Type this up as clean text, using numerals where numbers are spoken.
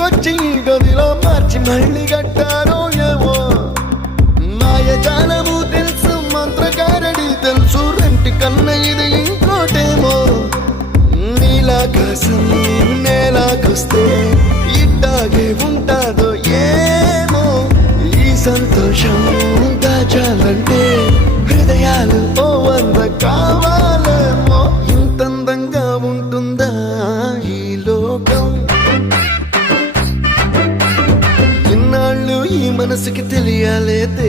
ఇంటికొచ్చి గదిలో మార్చి మళ్ళీ కట్టారో ఏమో మాయజాలము తెలుసు మంత్రకారడి తెలుసు రెంటి కన్న ఇది ఇంకోటేమో నీలాకాశం నేలాకొస్తే ఇట్టాగే ఉంటాదో ఏమో ఈ సంతోషం దాచాలంటే హృదయాలు ఓ వంద కావాలేమో ఇంతందంగా ఉంటుందా ఈ లోకం ఇన్నాళ్ళు ఈ మనసుకి తెలియాలే